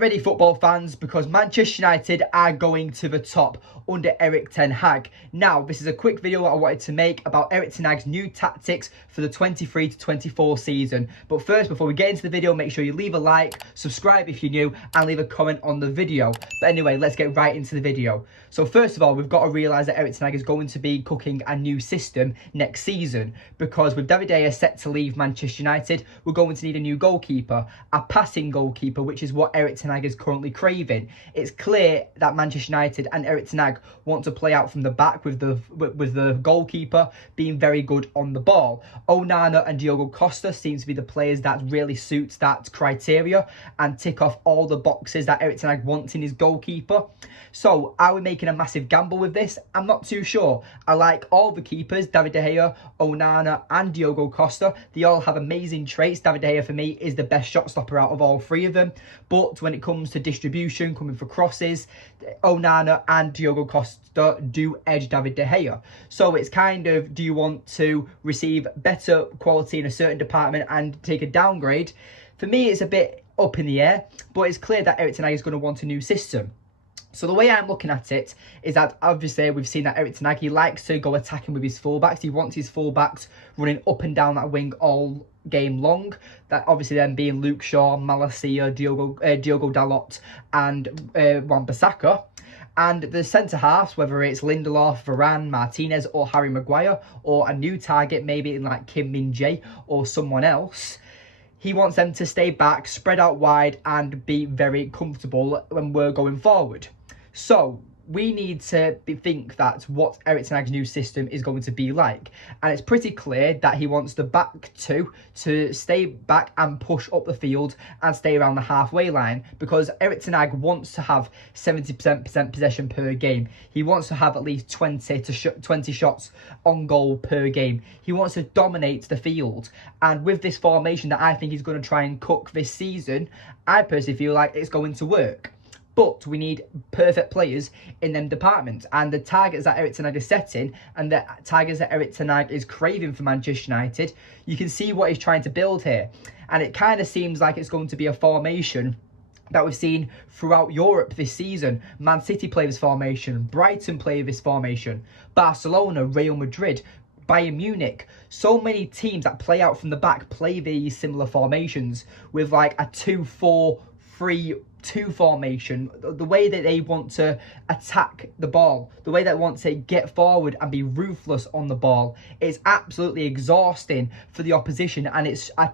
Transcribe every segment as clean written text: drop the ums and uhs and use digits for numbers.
Get ready, football fans, because Manchester United are going to the top under Erik Ten Hag. Now, this is a quick video I wanted to make about Erik Ten Hag's new tactics for the 23-24 season. But first, before we get into the video, make sure you leave a like, subscribe if you're new, and leave a comment on the video. But anyway, let's get right into the video. So first of all, we've got to realise that Erik Ten Hag is going to be cooking a new system next season, because with David De Gea set to leave Manchester United, we're going to need a new goalkeeper, a passing goalkeeper, which is what Erik Ten Hag is currently craving. It's clear that Manchester United and Erik Ten Hag want to play out from the back with the goalkeeper being very good on the ball. ONANA and Diogo Costa seem to be the players that really suits that criteria and tick off all the boxes that Erik Ten Hag wants in his goalkeeper. So are we making a massive gamble with this? I'm not too sure. I like all the keepers, David De Gea, ONANA and Diogo Costa. They all have amazing traits. David De Gea for me is the best shot stopper out of all three of them. But when it comes to distribution, coming for crosses, ONANA and Diogo Costa do edge David De Gea. So it's kind of, do you want to receive better quality in a certain department and take a downgrade? For me, it's a bit up in the air, but it's clear that Erik Ten Hag is going to want a new system. So the way I'm looking at it is that obviously we've seen that Erik Ten Hag, he likes to go attacking with his fullbacks. He wants his fullbacks running up and down that wing all game long. That obviously then being Luke Shaw, Malacia, Diogo Dalot and Wan-Bissaka. And the centre-halves, whether it's Lindelof, Varane, Martinez or Harry Maguire, or a new target maybe like Kim Min-jae or someone else, he wants them to stay back, spread out wide and be very comfortable when we're going forward. So we need to think that what Erik Ten Hag's new system is going to be like. And it's pretty clear that he wants the back two to stay back and push up the field and stay around the halfway line, because Erik Ten Hag wants to have 70% possession per game. He wants to have at least 20 shots on goal per game. He wants to dominate the field. And with this formation that I think he's going to try and cook this season, I personally feel like it's going to work. But we need perfect players in them departments. And the targets that Erik Ten Hag is setting and the targets that Erik Ten Hag is craving for Manchester United, you can see what he's trying to build here. And it kind of seems like it's going to be a formation that we've seen throughout Europe this season. Man City play this formation, Brighton play this formation, Barcelona, Real Madrid, Bayern Munich. So many teams that play out from the back play these similar formations with like a 2-4-3-2 formation. The way that they want to attack the ball, the way they want to get forward and be ruthless on the ball, is absolutely exhausting for the opposition, and it's a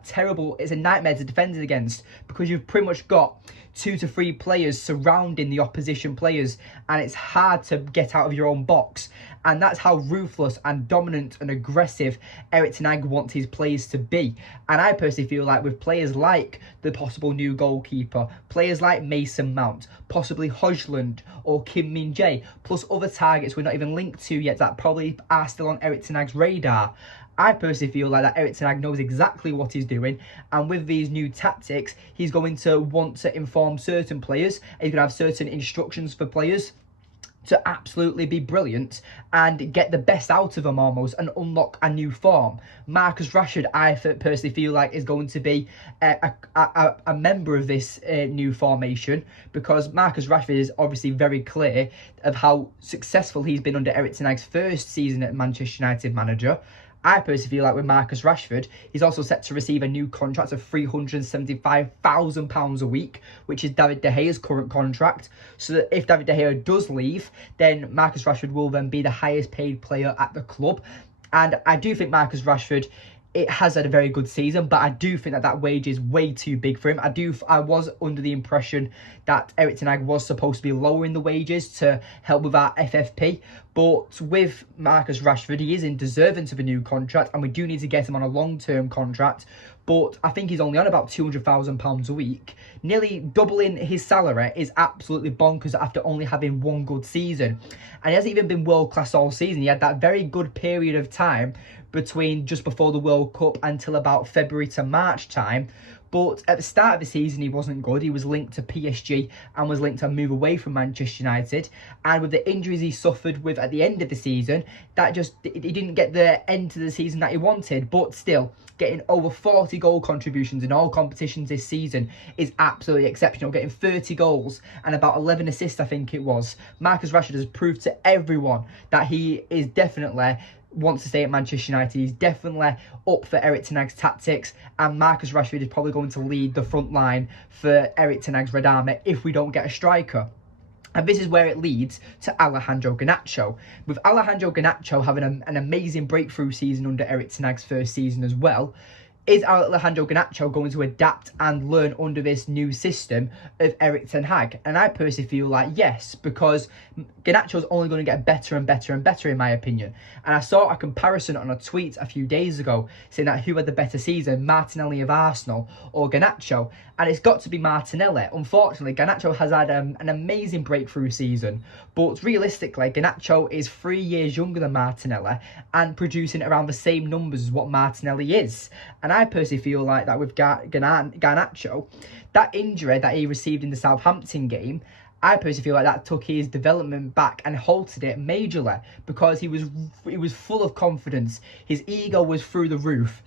nightmare to defend against, because you've pretty much got 2 to 3 players surrounding the opposition players, and it's hard to get out of your own box. And that's how ruthless and dominant and aggressive Erik Ten Hag wants his players to be. And I personally feel like with players like the possible new goalkeeper, players like Mason Mount, possibly Hojlund or Kim Min-jae, plus other targets we're not even linked to yet that probably are still on Erik Ten Hag's radar, I personally feel like that Erik Ten Hag knows exactly what he's doing, and with these new tactics, he's going to want to inform certain players. He's going to have certain instructions for players to absolutely be brilliant and get the best out of them almost and unlock a new form. Marcus Rashford, I personally feel like, is going to be a member of this new formation, because Marcus Rashford is obviously very clear of how successful he's been under Erik Ten Hag's first season at Manchester United manager. I personally feel like with Marcus Rashford, he's also set to receive a new contract of £375,000 a week, which is David De Gea's current contract. So that if David De Gea does leave, then Marcus Rashford will then be the highest paid player at the club. And I do think Marcus Rashford, it has had a very good season, but I do think that that wage is way too big for him. I was under the impression that Erik Ten Hag was supposed to be lowering the wages to help with our FFP. But with Marcus Rashford, he is deserving of a new contract, and we do need to get him on a long-term contract. But I think he's only on about £200,000 a week. Nearly doubling his salary is absolutely bonkers after only having one good season. And he hasn't even been world-class all season. He had that very good period of time between just before the World Cup until about February to March time. But at the start of the season, he wasn't good. He was linked to PSG and was linked to move away from Manchester United. And with the injuries he suffered with at the end of the season, he didn't get the end to the season that he wanted. But still, getting over 40 goal contributions in all competitions this season is absolutely exceptional. Getting 30 goals and about 11 assists, I think it was. Marcus Rashford has proved to everyone that he is definitely wants to stay at Manchester United. He's definitely up for Erik Ten Hag's tactics, and Marcus Rashford is probably going to lead the front line for Erik Ten Hag's Red Army if we don't get a striker. And this is where it leads to Alejandro Garnacho. With Alejandro Garnacho having an amazing breakthrough season under Erik Ten Hag's first season as well, is Alejandro Garnacho going to adapt and learn under this new system of Erik Ten Hag? And I personally feel like yes, because Garnacho is only going to get better and better and better in my opinion. And I saw a comparison on a tweet a few days ago saying that who had the better season, Martinelli of Arsenal or Garnacho? And it's got to be Martinelli. Unfortunately, Garnacho has had an amazing breakthrough season, but realistically, Garnacho is 3 years younger than Martinelli and producing around the same numbers as what Martinelli is. And I personally feel like that with Garnacho, that injury that he received in the Southampton game, I personally feel like that took his development back and halted it majorly because he was full of confidence. His ego was through the roof.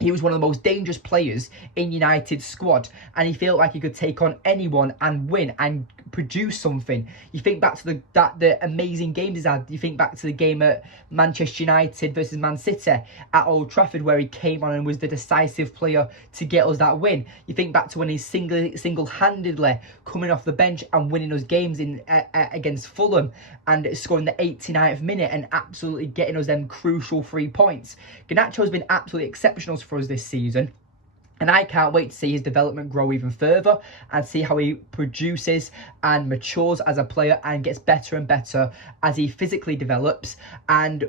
He was one of the most dangerous players in United's squad, and he felt like he could take on anyone and win and produce something. You think back to the amazing games he's had. You think back to the game at Manchester United versus Man City at Old Trafford, where he came on and was the decisive player to get us that win. You think back to when he's single-handedly coming off the bench and winning us games against Fulham and scoring the 89th minute and absolutely getting us them crucial 3 points. Garnacho has been absolutely exceptional for us this season, and I can't wait to see his development grow even further and see how he produces and matures as a player and gets better and better as he physically develops and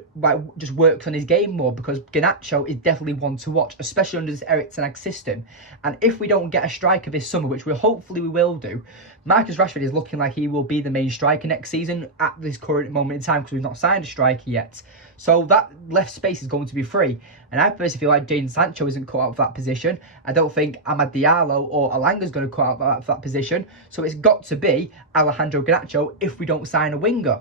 just works on his game more, because Garnacho is definitely one to watch, especially under this Erik Ten Hag system. And if we don't get a striker this summer, which hopefully we will do, Marcus Rashford is looking like he will be the main striker next season at this current moment in time, because we've not signed a striker yet. So that left space is going to be free. And I personally feel like Jadon Sancho isn't cut out for that position. I don't think Amad Diallo or Alanga's going to cut out for that position. So it's got to be Alejandro Garnacho if we don't sign a winger.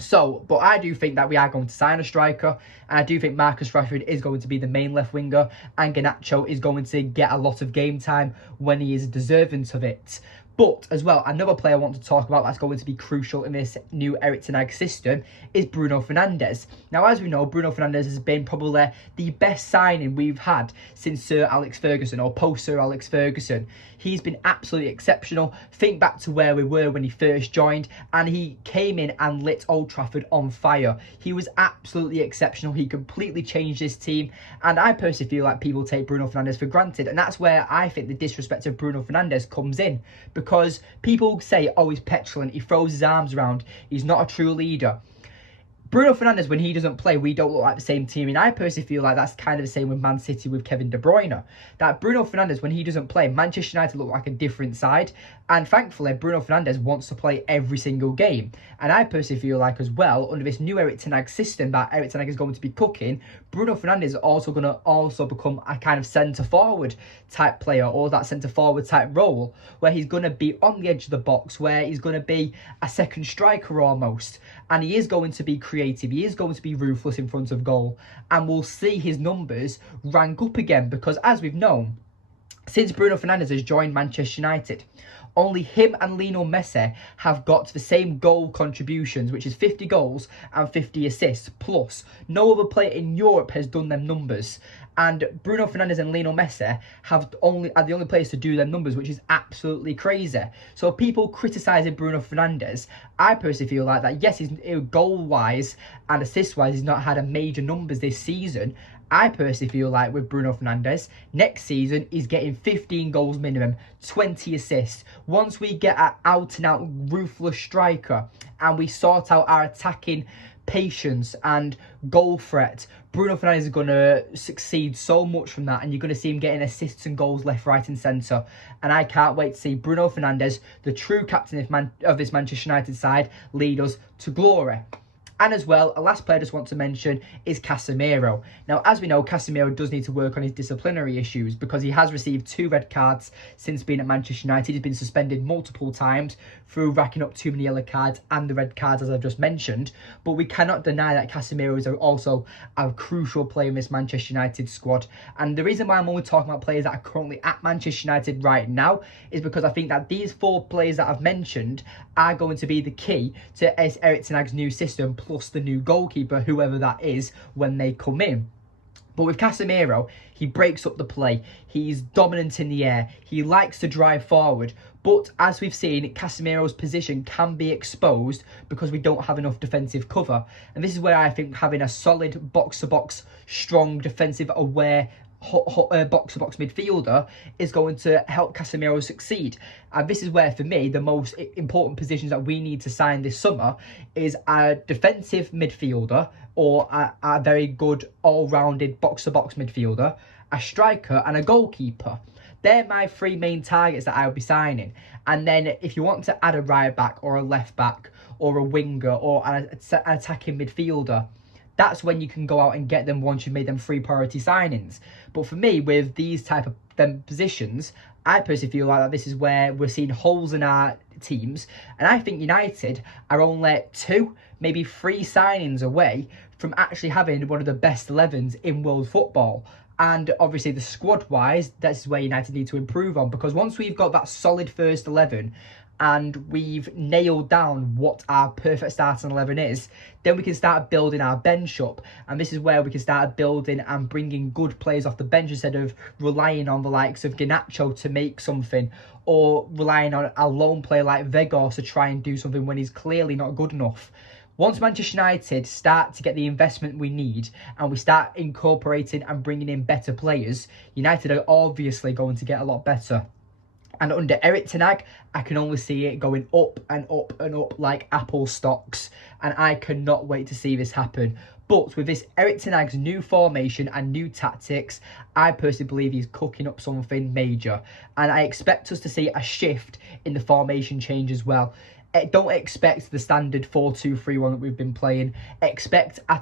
So, but I do think that we are going to sign a striker, and I do think Marcus Rashford is going to be the main left winger, and Garnacho is going to get a lot of game time when he is deserving of it. But as well, another player I want to talk about that's going to be crucial in this new Erik Ten Hag system is Bruno Fernandes. Now, as we know, Bruno Fernandes has been probably the best signing we've had since Sir Alex Ferguson, or post Sir Alex Ferguson. He's been absolutely exceptional. Think back to where we were when he first joined, and he came in and lit Old Trafford on fire. He was absolutely exceptional. He completely changed this team, and I personally feel like people take Bruno Fernandes for granted, and that's where I think the disrespect of Bruno Fernandes comes in, because people say, oh, he's petulant, he throws his arms around, he's not a true leader. Bruno Fernandes, when he doesn't play, we don't look like the same team. And I personally feel like that's kind of the same with Man City with Kevin De Bruyne. That Bruno Fernandes, when he doesn't play, Manchester United look like a different side. And thankfully, Bruno Fernandes wants to play every single game. And I personally feel like as well, under this new Erik Ten Hag system that Erik Ten Hag is going to be cooking, Bruno Fernandes is also going to become a kind of centre-forward type player, or that centre-forward type role, where he's going to be on the edge of the box, where he's going to be a second striker almost. And he is going to be creative, he is going to be ruthless in front of goal. And we'll see his numbers rank up again, because as we've known, since Bruno Fernandes has joined Manchester United, only him and Lionel Messi have got the same goal contributions, which is 50 goals and 50 assists. Plus, no other player in Europe has done them numbers. And Bruno Fernandes and Lionel Messi are the only players to do their numbers, which is absolutely crazy. So people criticising Bruno Fernandes, I personally feel like that, yes, he's goal-wise and assist-wise, he's not had a major numbers this season. I personally feel like with Bruno Fernandes, next season he's getting 15 goals minimum, 20 assists. Once we get an out-and-out ruthless striker and we sort out our attacking patience and goal threat, Bruno Fernandes is going to succeed so much from that, and you're going to see him getting assists and goals left, right and centre. And I can't wait to see Bruno Fernandes, the true captain of this Manchester United side, lead us to glory. And as well, a last player I just want to mention is Casemiro. Now, as we know, Casemiro does need to work on his disciplinary issues because he has received 2 red cards since being at Manchester United. He's been suspended multiple times through racking up too many yellow cards and the red cards, as I've just mentioned. But we cannot deny that Casemiro is also a crucial player in this Manchester United squad. And the reason why I'm only talking about players that are currently at Manchester United right now is because I think that these 4 players that I've mentioned are going to be the key to Erik Ten Hag's new system, plus the new goalkeeper, whoever that is, when they come in. But with Casemiro, he breaks up the play. He's dominant in the air. He likes to drive forward. But as we've seen, Casemiro's position can be exposed because we don't have enough defensive cover. And this is where I think having a solid box-to-box, strong, defensive aware box-to-box midfielder is going to help Casemiro succeed. And this is where, for me, the most important positions that we need to sign this summer is a defensive midfielder or a very good all-rounded box-to-box midfielder, a striker and a goalkeeper. They're my 3 main targets that I'll be signing. And then if you want to add a right back or a left back or a winger or an attacking midfielder, that's when you can go out and get them once you've made them 3 priority signings. But for me, with these type of positions, I personally feel like that this is where we're seeing holes in our teams. And I think United are only 2, maybe 3 signings away from actually having one of the best 11s in world football. And obviously the squad-wise, that's where United need to improve on. Because once we've got that solid first 11, and we've nailed down what our perfect starting 11 is, then we can start building our bench up. And this is where we can start building and bringing good players off the bench instead of relying on the likes of Garnacho to make something, or relying on a lone player like Weghorst to try and do something when he's clearly not good enough. Once Manchester United start to get the investment we need and we start incorporating and bringing in better players, United are obviously going to get a lot better. And under Erik Ten Hag, I can only see it going up and up and up like Apple stocks. And I cannot wait to see this happen. But with this Erik Ten Hag's new formation and new tactics, I personally believe he's cooking up something major. And I expect us to see a shift in the formation change as well. Don't expect the standard 4-2-3-1 that we've been playing. Expect a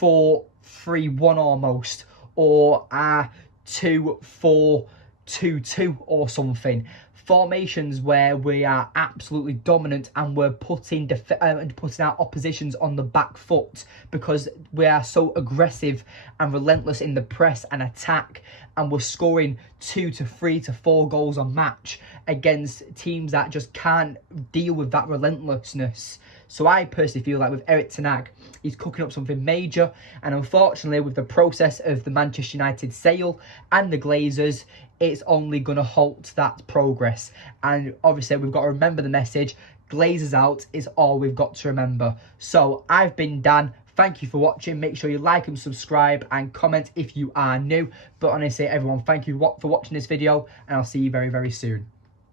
2-4-3-1 almost. Or a 2-4-2-2 or something. Formations where we are absolutely dominant and we're putting our oppositions on the back foot because we are so aggressive and relentless in the press and attack, and we're scoring 2 to 3 to 4 goals a match against teams that just can't deal with that relentlessness. So I personally feel like with Erik Ten Hag, he's cooking up something major. And unfortunately, with the process of the Manchester United sale and the Glazers, it's only going to halt that progress. And obviously, we've got to remember the message. Glazers out is all we've got to remember. So I've been Dan. Thank you for watching. Make sure you like and subscribe and comment if you are new. But honestly, everyone, thank you for watching this video. And I'll see you very, very soon.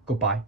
Goodbye.